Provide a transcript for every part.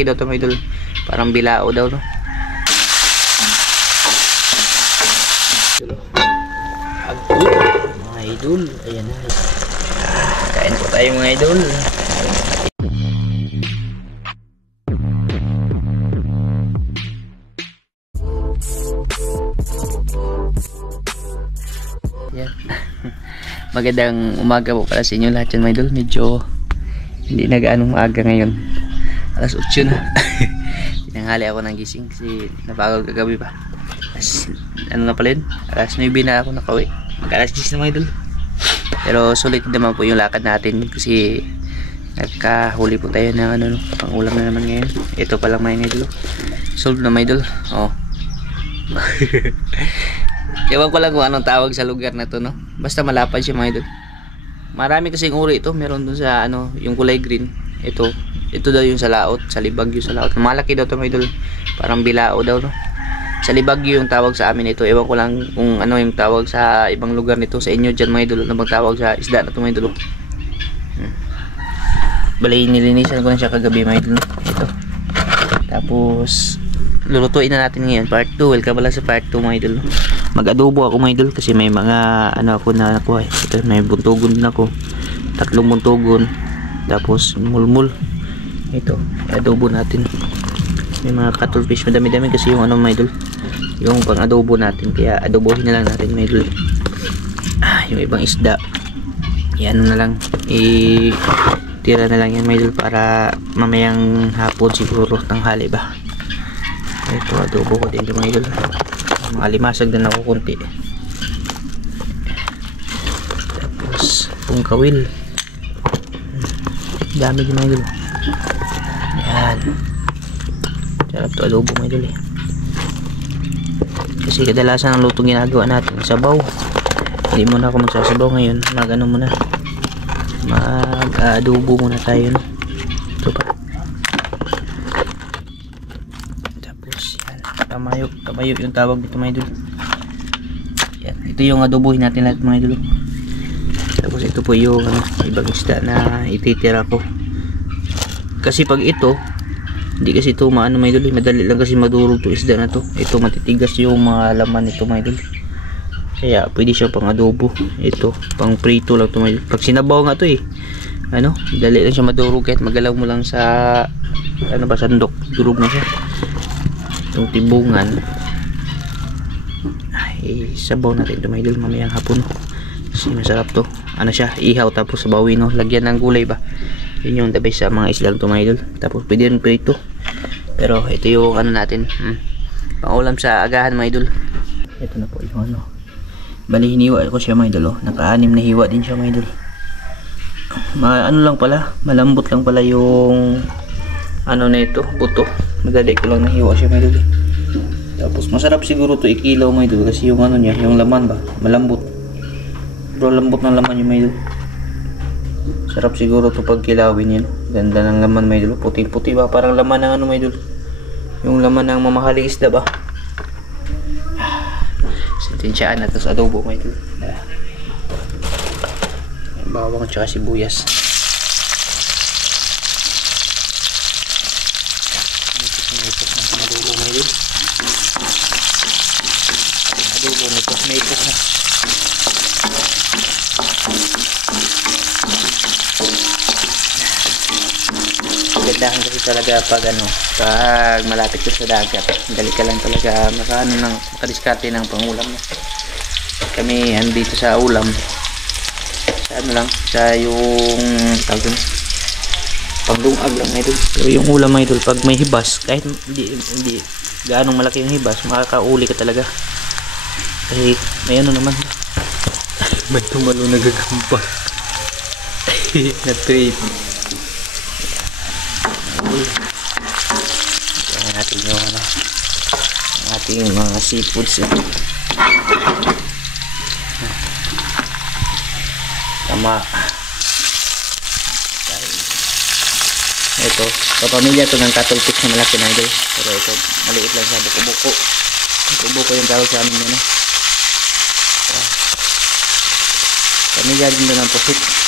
Malaki daw to mga idol. Parang bilao daw no. Mga idol, ayan na. Kain po tayo mga idol. Yan. Magandang umaga po para sa inyo lahat yan mga idol. Medyo hindi na gaanong maaga ngayon. Alas 8 na. Tinanghali ako ng gising kasi napagod kagabi pa. Ano na pala yun? Alas 9 na ako nakauwi. Mag alas 10 na mga idol. Pero sulit naman po yung lakad natin kasi nagkahuli po tayo ng ano, pang ulam na naman ngayon. Ito pa lang mga idol. Solve na mga idol. Oh. Ewan ko lang kung anong tawag sa lugar na to no. Basta malapad siya mga idol. Marami kasing uri ito. Meron dun sa ano, yung kulay green. Ito daw yung sa laot, sa libag yung sa laot. Malaki daw ito mga idol. Parang bilao daw no. Sa libagyo yung tawag sa amin ito. Ewan ko lang kung ano yung tawag sa ibang lugar nito. Sa inyo dyan mga idol. Ano bang tawag sa isda na ito mga idol? Balay nilinisan ko na siya kagabi mga idol. Ito. Tapos lulutuin na natin ngayon. Part 2. Welcome pala sa part 2 mga idol. Mag-adobo ako mga idol. Kasi may mga ano ako na nakuha. Ito, may buntugon din ako. 3 buntugon. Tapos mulmul. Ito. Adobo natin. May mga cuttlefish. Madami-dami kasi yung ano mga idol. Yung pang adobo natin, kaya adobohin na lang natin mga idol. Yung ibang isda yan na lang, tira na lang yan mga idol para mamayang hapon siguro, tanghali ba. Ito adobo ko din mga idol. Mga limasag din ako konti. Tapos pong kawil, dami din mga idol. Yan, sarap to adobo mga idol kasi kadalasan ang lutong ginagawa natin sabaw. Hindi muna ako magsasabaw ngayon. Mag-ano muna, mag-adobo muna tayo no? Ito pa. Tapos yan, kamayok yung tawag dito mga idol. Yan, ito yung adobohin natin lahat mga idol. Tapos ito po yung ano, ibang isda na ititira ko. Kasi pag ito hindi kasi ito maano mga idol, madali lang kasi madurog to isda na to. Ito matitigas yung mga laman nito mga idol. Kaya pwede siya pang adobo. Ito pang prito lang to mga idol. Pag sinabaw nga to ano, dali lang siya madurog kahit magalaw mo lang sa ano ba, sandok, durog na siya. Itong tibungan ay sabaw natin ito mga idol mamayang hapon. Kasi masarap to. Ano siya, ihaw tapos sabawin no, lagyan ng gulay ba. Yun yung the best sa mga islang to mga idol. Tapos pwede rin prito. Pero ito yung ano natin, pang ulam sa agahan mga idol. Ito na po yung ano, bali hiniwa ko siya mga idol. Naka-anim na hiwa din siya mga idol. Ano lang pala, malambot lang pala yung ano na ito, buto. Madali ko lang nahiwa siya mga idol. Tapos masarap siguro to ikilaw mga idol. Kasi yung ano niya, yung laman ba, malambot. Bro, lambot ng laman yung mga idol. Sarap siguro to pag kilawin yan. Ganda ng laman mga idol. Puti-puti ba? Parang laman ng ano mga idol. Yung laman ng mamahaling isda ba? Sintinsyaan na ito sa adobo mga idol. Bawang at saka sibuyas. Adobo mga idol. Adobo na ito. May ito na. Gandahan kasi talaga pag ano, pag malapit ka sa dagat, dali ka lang talaga makadiskarte ng pangulam mo. Kami andito sa ulam sa ano lang, sa yung tawag dun, pangdungag lang idol. Pero yung ulam idol, pag may hibas, kahit hindi gaanong malaki yung hibas, makakauli ka talaga. Kasi may ano naman, may tumalo nagagampa na trade. Kaya natin yung ano, ating mga seafoods tama. Ito, kapamilya to ng cuttlefish na malaki na idol. Pero ito, maliit lang siya, buko-buko. Buko-buko yung tawag sa amin yun. Pamilya din doon ng pusit.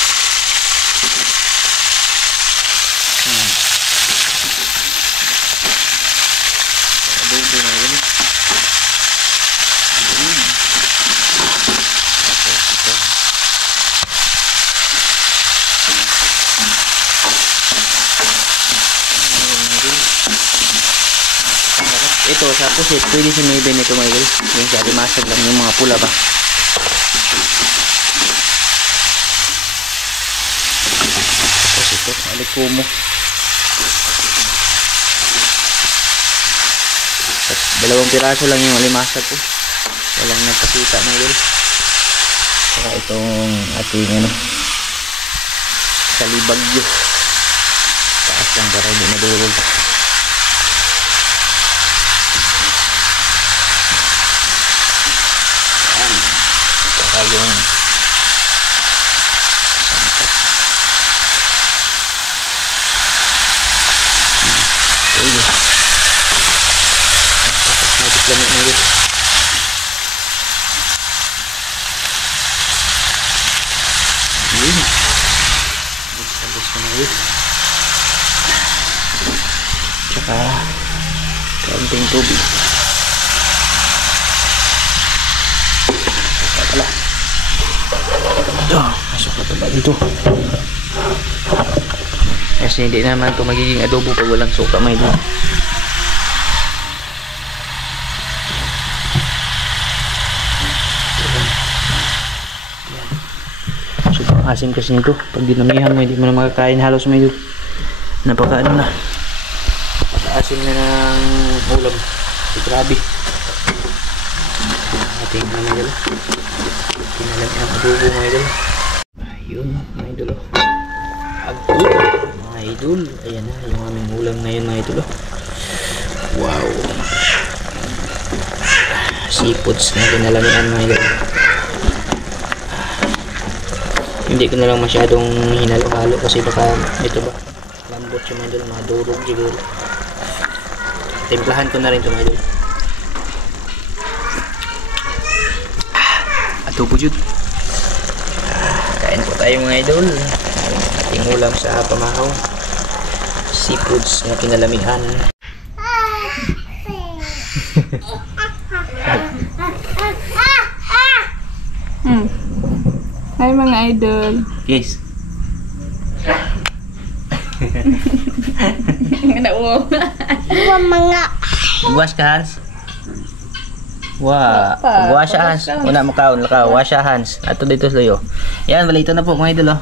ito sa pusit, pwede si Maven ito mga idol. Yung siya, limasag lang yung mga pula ba. Tapos ito, alikumo. Tapos 2 piraso lang yung limasag ko. Walang nagpakita mga idol. Saka itong ating ano, salibagyo. Taas lang para hindi madurog. Yung tsaka kaunting tubig. Pala. Masuk na ba dito? Kasi hindi naman ito magiging adobo pag walang suka may doon. Sobrang asim kasi nito. Pag dinamihan mo, hindi mo na makakain halos may doon. Napaka ano na. Asim na ng ulam. Grabe. Ating mga idol. Kinalam ang adobo mga idol. Ayun mga idol. Adobo mga idol. Ayan na yung aming ulam ngayon mga idol. Wow. Seafoods na kinalamian mga idol. Hindi ko na lang masyadong hinalo-halo kasi baka ito ba lambot siya mga idol. Madurog siguro. Timplahan ko na rin ito mga idol. Adobo jud. Kain po tayo mga idol. Ating ulam sa pamahaw. Seafoods na kinalamihan. Hi mga idol. Yes. Nauwaw. Mga Wash ka Hans. Wah, wash hands. Una mo kaon, lakaw, wash hands. Ato dito sayo. Yan, balito na po mga idol oh.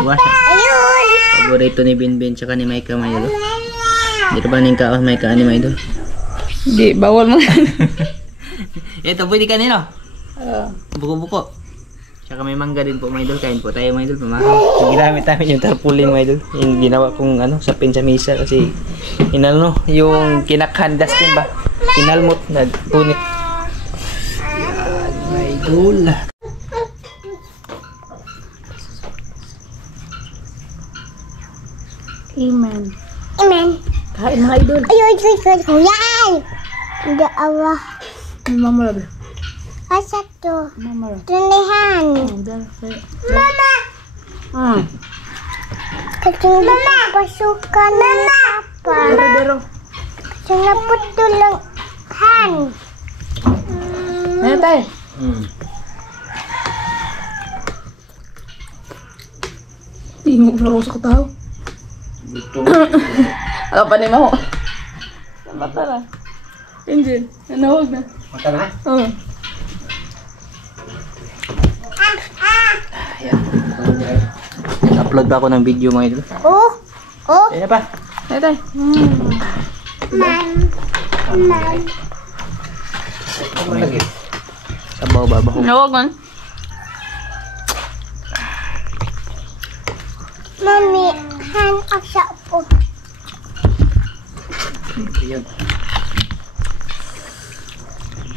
Wash. ayun. Paborito ni Binbin tsaka ni Maika mga idol. Dito ba ning kaos Maika ni mga idol? Di, bawal mo. Ito pwede kanino? Oo. Buko-buko. Tsaka may mangga din po mga idol. Kain po tayo mga idol. Pamahaw. So, ginamit namin yung tarpaulin mga idol. Yung ginawa kong ano, sapin sa misa kasi inano, yung kinakhandas din ba? Kinalmot na punit. Yan mga idol. Amen. Amen. Kain mga idol. Ayun, kuyan. Hindi awa. Mama rabi. Asa to? Mama rabi. Tunihan. Mama. Kating pasukan na papa. Dero. Sinapot tulang han. Ayan tayo. Tingog na ako sa kataw. Ano pa ni mo? Mata na. Angel, nanawag na. Mata na? Oo. Ayan. Upload ba ako ng video mga idol? Oh. Oh. Ayan na pa. Ayan tayo. Man. Sabaw ba ba? Nawag man. Mami, han asa po. Ayan.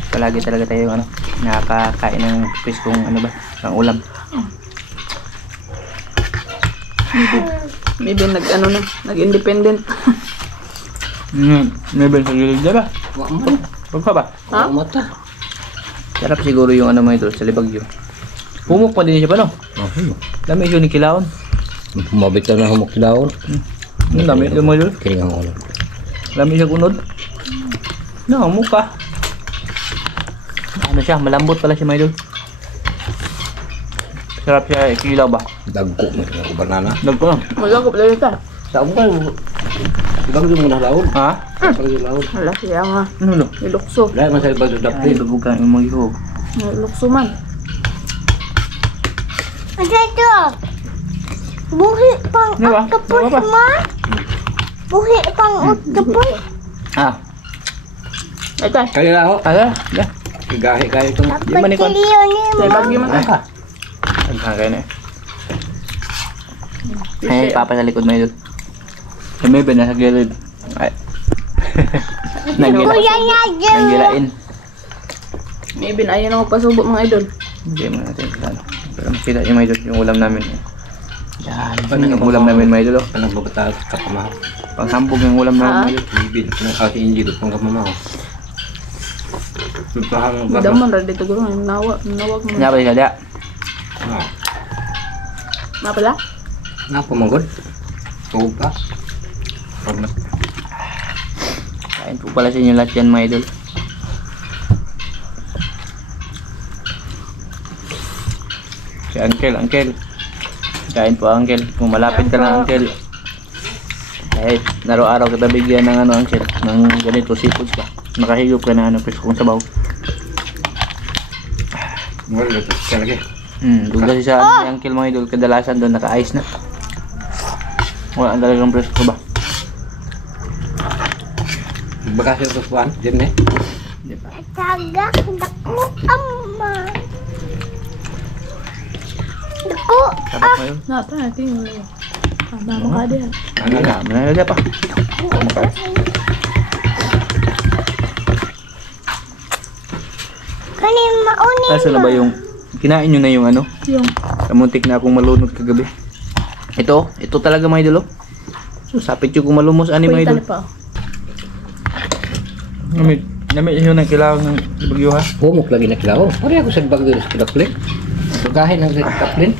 Palagi talaga tayo ano, nakakain ng piskong ano ba, ng ulam. Maybe nag-ano na, nag-independent. Maybe sa gilid na ba? Huwag ka ba? Ha? Mata. Sarap siguro yung ano mga ito, sa libagyo. Humok pa din siya pa no? Dami siya ni Kilaon. Mabit na humok daw. Dami yung mga ito. Kiring ang ulo. Dami siya kunod. No, humok ka. Ano siya, malambot pala siya mga ito. Sarap siya, ikilaw ba? Dagko mo ng banana. Nagko lang. Wala ko pala ito. Saan mo kayo? Ibang yung muna laon. Ha? Ibang yung laon. Wala siya nga. Ano no? Ilukso. Dahil man sa ibang yung Ay, daplin. babugan yung mga ihog. Ilukso man. Ano ito? Buhi pang Ano ba? octopus Ano ba? man. Buhi pang octopus. Ah, Ito. Kaya na ako. ala, ya. Gahi-gahi itong. Di man ikaw. Dapat kiliyo ni Say, mo. bagyo man Ay, ka. ang kain na. Ay, papa sa likod may idol. Ay, may ba nasa gilid? Ay. Nanggila. Kuya Nadyo. Nanggilain. Maybe ayaw na magpasubo mga idol. Hindi mo natin sa ano. Pero makita niyo mga idol, yung ulam namin. Yan, yung ulam namin mga idol. Anong babata ka pamahaw? Pangsambog yung ulam namin mga idol. Ibig. Anong kasi hindi doon pang kapamahaw. Pagpahang baka. Daman ra dito guro nawag mo. Nga ba siya, dia? Mapala? Nga pamagod. Tuog pa. Pag na. Kain po pala sa inyo lahat yan mga idol. Si Uncle. Kain po Uncle. Kung malapit ka na Uncle. Kahit naro-araw kita bigyan ng ano Uncle. Ng ganito seafoods ba. Nakahigop ka na ano pero kung sabaw. Wala ito. Talaga. Doon kasi sa ni Uncle mga idol kadalasan doon naka-ice na. Wala ang talagang presko ba. Baka siya ito puan. Diyan eh. Di ba? Taga, dako, ama. Dako, Sarap mo yun. Na ta tingin mo. Tama ka din. Ano na? Manalaga pa. kanin maunin Asa na ba yung kinain nyo na yung ano? Yung Kamuntik na akong malunod kagabi. Ito talaga mga idol. Oh. So, sapit yung kung malumos ani mga idol. kuitan pa. Namit yun ang kailangan ng bagyo ha. Humok lagi na kilaw. Pari ako sa bagay sa daplin. Gahi ng daplin.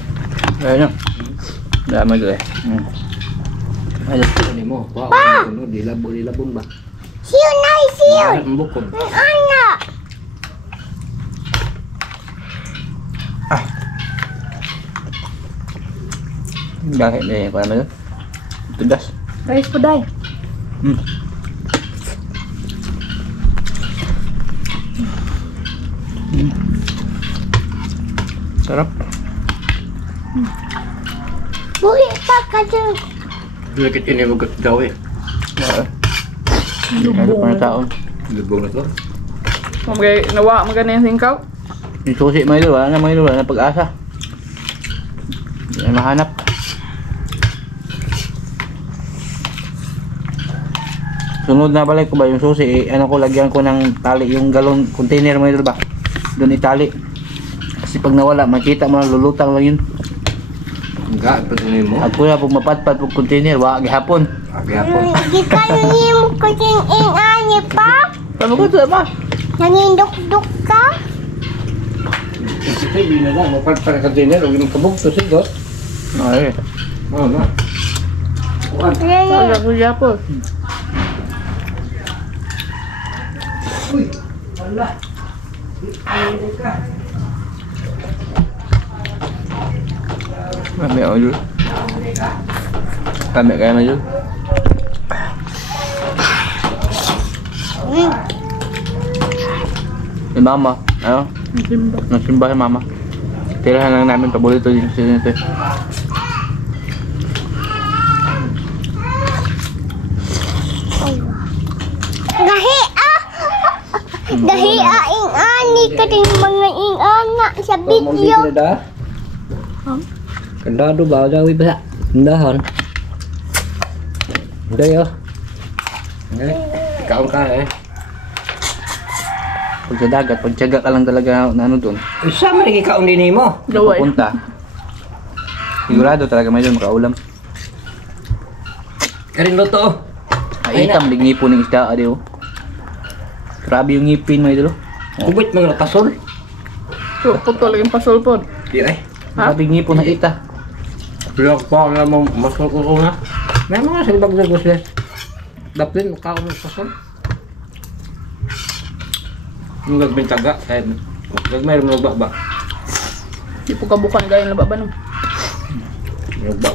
Ayun na. Dama idol eh. Ayun. Ano mo? Wow. Dilabon ba? siyo na, siyo. Ang bukod. Ang anak. Bakit eh, kung ano yun? Tudas. Rice po dai. Hmm. Sarap. Buhi pa ka dyan. Lakit ini bagat daw eh. Ano pa na taon? Lubong na to. Mamagay nawa magana yung singkaw. Yung susi mga idol, wala na mga idol, wala na pag-asa. Hindi na mahanap. Sunod na balik ko ba yung susi, ano ko lagyan ko ng tali, yung galon container mga idol ba? Doon itali. Kasi pag nawala, makita mo lang lulutang lang yun. Enggak, patuloy mo. At kuya, pag mapatpat pag container, wala gihapon. Agapon. Di ka mo ka dyan ingani pa. Paano ko ito ba? Nangindok-dok ka. Kasi bina na, mapagpara ka din eh. Huwag yung kabog to sigot. Ay, Oo na. Wala ko yapon. kami ako dulu. Kami kaya dulu. Si mama, ano? Simba. Nagsimba si mama. Tirahan lang namin, paborito din siya nito. Gahi ah. Gahi ah ingani ka din mga ingana sa video. Kanda do ba daw iba. Ndahan. Đây ơ. Kaon ka eh. Pag sa dagat, pagtyaga ka lang talaga na ano doon. Isa man lagi kaon din mo. Daway. Pupunta. Sigurado talaga may doon makaulam. Karin luto. Ay, itam, lignipo ng isda, adi oh. Grabe yung ngipin mo idolo. Kubit mga pasol. So, putol yung pasol po. Di ay. Ha? Grabe yung ngipon ng ita. Pero pa na mo masol ko na. May mga sa bagay ko sila. Daplin kaon ng pasol. Yung gagbintaga kahit gagmay mo ba. Di po kabukan gaya na baba no. Ba.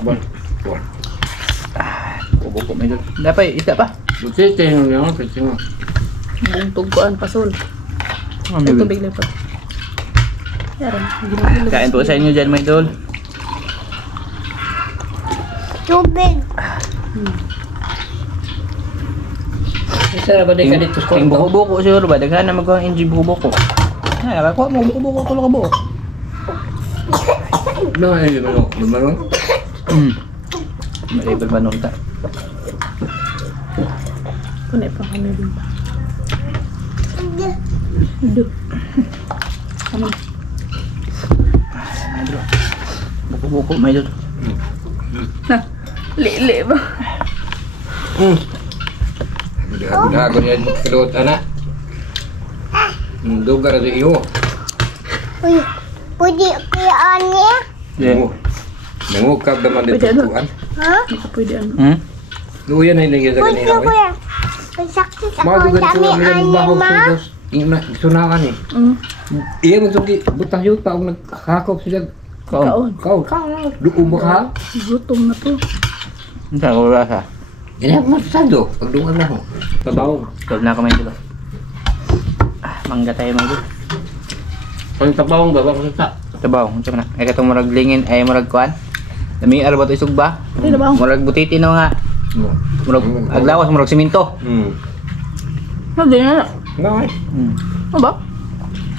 Buko mga idol. Dapat isa pa. Buti tingin mo yan, kasi mo. Buong tugkuan, pasol. Ano Ito yun? tubig lipat. Yaran, ginagilog. Kain po sa inyo dyan mga idol. Tubig. Isa ba din ka dito sa Yung kwarto? buko-buko siguro ba? Daghan na magkawang NG buko-buko. Ay, nakakuha mo buko-buko tulo ka buo. No, ay, lumalong. Malibal ba nung ta? Kunay pa kami din. Aduh. Ano? Buko-buko mga idol. Nah, li ba? Gago niya kalot, anak. Dugar na iyo. Uy, pwede kaya ani? Yeah. Nangukap naman dito Pwede, ano? tuan. Ha? Hindi ka pwede ano. Luya na yung sa Pwede kanina. kuya. Pasakit ako Mga dugar sa ko may ang ani bahaw ma. sudos. Sunakan eh. Iya mo sugi butang yuta ang nagkakop siya. Kaon. Kau. Duko mo ka. Gutom na to. Ang saan ko wala sa? Ini ako masado. Pagdungan na ho. Tabaw. Tulad na ako mga idol. Mangga tayo mga idol. Pag tabawang baba ko sa. Tabaw, unsa man na. Ay katong murag lingin ay murag kuan. Lami ara ba to isugba? Ay, nabaw. Murag butiti no nga. Murag aglawas murag simento. Hindi na. Ngay. Ano ba?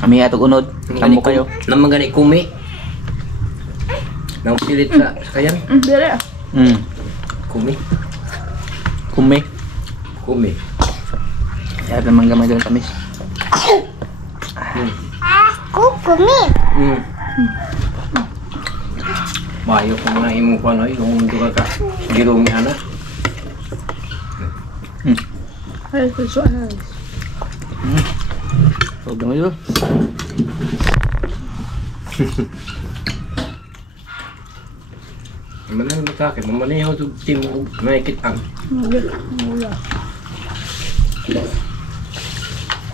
Kami atog unod. Tamo kayo. Nang magani kumi. Nang pilit sa kayan. Dire. Kumi. Kume. Kumi. Kaya naman gamay doon tamis. Kukumi. Mayo ko na imong ko ano, yung duga ka. Girong ana. Ay, susuan. Huwag naman yun. Manan mo sa akin, mamaniho to team naikit ang. Wala.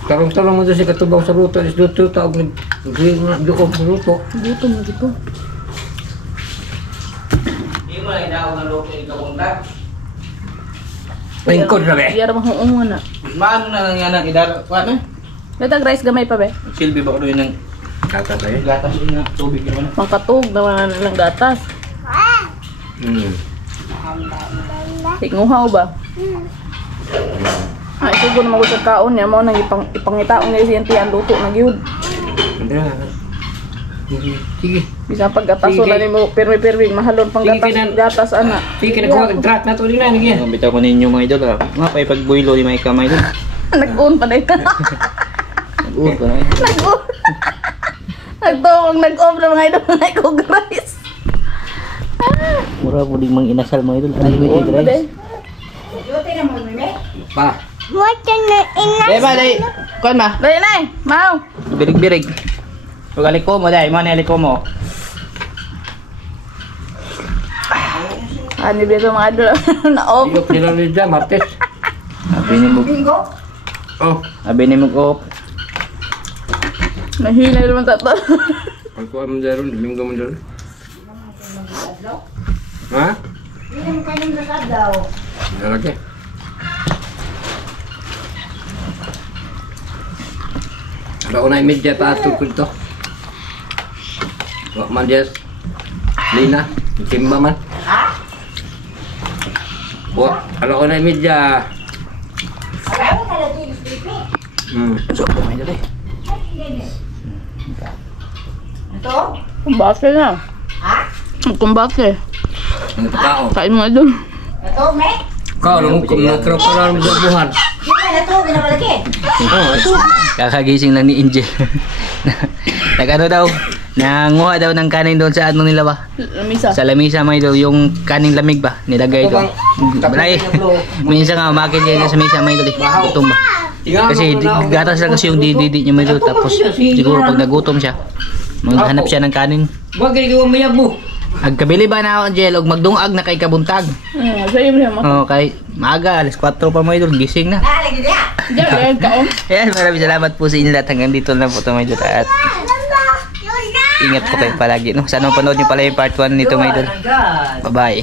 Tarong-tarong mo doon si katubaw sa ruto, is luto taog nag-dukob sa ruto. Gutom na dito. Hindi mo lang daw ng loko yung kabunta. Lingkod na be. Diyara mahuungan na. Maano na lang yan ang idara. Kuha na. Latag rice gamay pa be. Silbi ba ko doon ng Kata tayo. gatas doon na tubig naman. Mangkatog naman na ng gatas. Tinguhaw ba? Ah, ito ko naman sa kaon niya mo nang ipangitaon niya siyang tiyan luto na gyud. Hindi na. Sige. Bisa pagkataso Sige. na nimo permi-permi mahalon pang Sige, gatas kinan- gatas ana. Sige, kinakuha ang track na to din na. Nagyan. Ang bitaw ko ninyo mga idol ha. Nga pa ipagbuilo ni may kamay doon. Nag-on pa din. Nag-uod ko na eh. Nag-on. Nag-on na mga idol na ikog rice. Mura po di mang inasal mga idol. Ano Nag-on pa din. Pa. Wata na ina. Dahil ba, dahil. Kuhan ma. Dali na mau. Birig-birig. Huwag aliko mo dahil. Mo na aliko mo. Ani bito mga idol na off. Iyok nila nila, Martes. Abi ni mo. Oh. Abi ni mo ko. Nahina naman tato. Pagkuha mo dyan, linggo mo dyan. Ha? Ang kanin sa daw. Lalaki. Ano ko na imedya pa ato ko ito. Wak man dyan. Lina. Timba man. Ha? Wak. Ano ko na imedya. So, mga idol eh. Kumbate na. Ha? Kumbate. Ang tao. Kain mga idol. Kau lang hukum na kerap-kerap ng buhan. Kakagising lang ni Angel. Nag-ano daw, nanguha daw ng kanin doon sa ano nila ba? Lamisa. Sa lamisa may daw, yung kanin lamig ba? Nilagay doon. Balay, minsan nga umakit niya sa mesa may daw, gutom ba? Kasi gatas lang kasi yung dididi niya may daw, tapos siguro pag nagutom siya, maghanap siya ng kanin. Wag gini ko mayabo. Agkabili ba na ako, Angel, og magdungag na kay kabuntag. Sa iyo mo. Oh, kay maaga, alas 4 pa may idol, gising na. Diyan kaon. Ayan, maraming salamat po sa inyo lahat. Hanggang dito lang po ito, my idol. At ingat po kayo palagi, no? Sana mapanood nyo pala yung part 1 nito, my idol. Bye-bye.